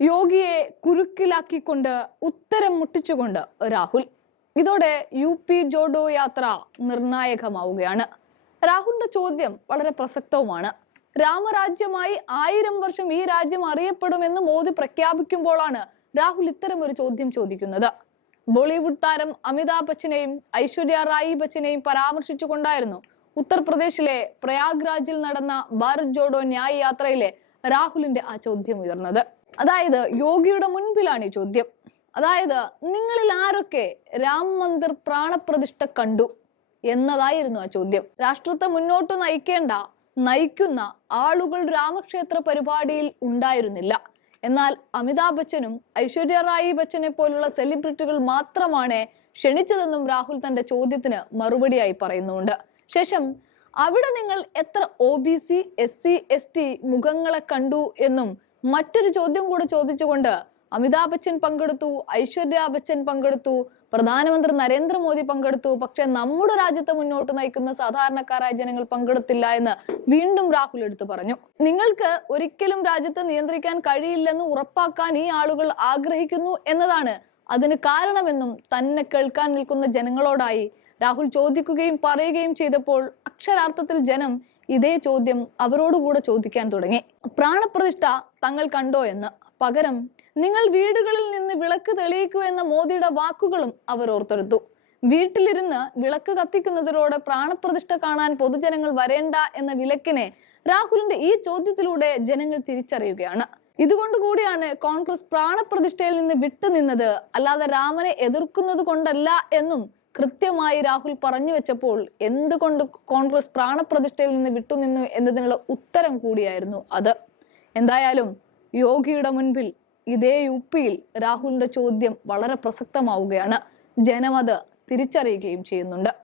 യോഗിയെ കുരുക്കിലാക്കിക്കൊണ്ട് ഉത്തരം മുട്ടിച്ചുകൊണ്ട് രാഹുൽ. ഇതോടെ UP ജോഡോ യാത്ര നിർണായകമാവുകയാണ്. രാഹുലിന്റെ ചോദ്യം വളരെ പ്രസക്തവുമാണ്. രാമരാജ്യമായി 1000 വർഷം ഈ രാജ്യം അറിയപ്പെടുമെന്ന് മോദി പ്രഖ്യാപിക്കുമ്പോഴാണ് രാഹുൽ ഇത്തരം ഒരു ചോദ്യം ചോദിക്കുന്നത്. ബോളിവുഡ് താരം അമിതാഭ് ബച്ചനെയും ഐശ്വര്യ റായി ബച്ചനെയും പരാമർശിച്ചുകൊണ്ടായിരുന്നു ഉത്തർപ്രദേശിലെ പ്രയാഗ്രാജിൽ നടന്ന ഭാരത് ജോഡോ ന്യായ് യാത്രയിലെ രാഹുലിന്റെ ആ ചോദ്യം ഉയർന്നത്. അതായത് യോഗിയുടെ മുൻപിലാണ് ഈ ചോദ്യം. അതായത് നിങ്ങളിൽ ആരൊക്കെ രാം മന്ദിർ പ്രാണപ്രതിഷ്ഠ കണ്ടു എന്നതായിരുന്നു ആ ചോദ്യം. രാഷ്ട്രത്തെ മുന്നോട്ട് നയിക്കുന്ന ആളുകൾ രാമക്ഷേത്ര പരിപാടിയിൽ ഉണ്ടായിരുന്നില്ല. എന്നാൽ അമിതാഭ് ബച്ചനും ഐശ്വര്യ റായി ബച്ചനെ പോലുള്ള സെലിബ്രിറ്റികൾ മാത്രമാണ് ക്ഷണിച്ചതെന്നും രാഹുൽ തന്റെ ചോദ്യത്തിന് മറുപടിയായി പറയുന്നുണ്ട്. ശേഷം അവിടെ നിങ്ങൾ എത്ര OBC SC ST മുഖങ്ങളെ കണ്ടു എന്നും മറ്റൊരു ചോദ്യം കൂടെ ചോദിച്ചുകൊണ്ട് അമിതാഭ് ബച്ചൻ പങ്കെടുത്തു, ഐശ്വര്യ ബച്ചൻ പങ്കെടുത്തു, പ്രധാനമന്ത്രി നരേന്ദ്രമോദി പങ്കെടുത്തു, പക്ഷെ നമ്മുടെ രാജ്യത്തെ മുന്നോട്ട് നയിക്കുന്ന സാധാരണക്കാരായ ജനങ്ങൾ പങ്കെടുത്തില്ല എന്ന് വീണ്ടും രാഹുൽ എടുത്തു പറഞ്ഞു. നിങ്ങൾക്ക് ഒരിക്കലും രാജ്യത്തെ നിയന്ത്രിക്കാൻ കഴിയില്ലെന്ന് ഉറപ്പാക്കാൻ ഈ ആളുകൾ ആഗ്രഹിക്കുന്നു എന്നതാണ് അതിന് കാരണമെന്നും തന്നെ കേൾക്കാൻ നിൽക്കുന്ന ജനങ്ങളോടായി രാഹുൽ ചോദിക്കുകയും പറയുകയും ചെയ്തപ്പോൾ അക്ഷരാർത്ഥത്തിൽ ജനം ഇതേ ചോദ്യം അവരോടുകൂടെ ചോദിക്കാൻ തുടങ്ങി. പ്രാണപ്രതിഷ്ഠ തങ്ങൾ കണ്ടോ എന്ന്. പകരം നിങ്ങൾ വീടുകളിൽ നിന്ന് വിളക്ക് തെളിയിക്കൂ എന്ന മോദിയുടെ വാക്കുകളും അവർ ഓർത്തെടുത്തു. വീട്ടിലിരുന്ന് വിളക്ക് കത്തിക്കുന്നതിലൂടെ പ്രാണപ്രതിഷ്ഠ കാണാൻ പൊതുജനങ്ങൾ വരേണ്ട എന്ന വിലക്കിനെ രാഹുലിന്റെ ഈ ചോദ്യത്തിലൂടെ ജനങ്ങൾ തിരിച്ചറിയുകയാണ്. ഇതുകൊണ്ടുകൂടിയാണ് കോൺഗ്രസ് പ്രാണപ്രതിഷ്ഠയിൽ നിന്ന് വിട്ടുനിന്നത്, അല്ലാതെ രാമനെ എതിർക്കുന്നത് കൊണ്ടല്ല എന്നും കൃത്യമായി രാഹുൽ പറഞ്ഞു വെച്ചപ്പോൾ എന്തുകൊണ്ട് കോൺഗ്രസ് പ്രാണപ്രതിഷ്ഠയിൽ നിന്ന് വിട്ടുനിന്നു എന്നതിനുള്ള ഉത്തരം കൂടിയായിരുന്നു അത്. എന്തായാലും യോഗിയുടെ മുൻപിൽ ഇതേ UPയിൽ രാഹുലിന്റെ ചോദ്യം വളരെ പ്രസക്തമാവുകയാണ്. ജനം അത് തിരിച്ചറിയുകയും ചെയ്യുന്നുണ്ട്.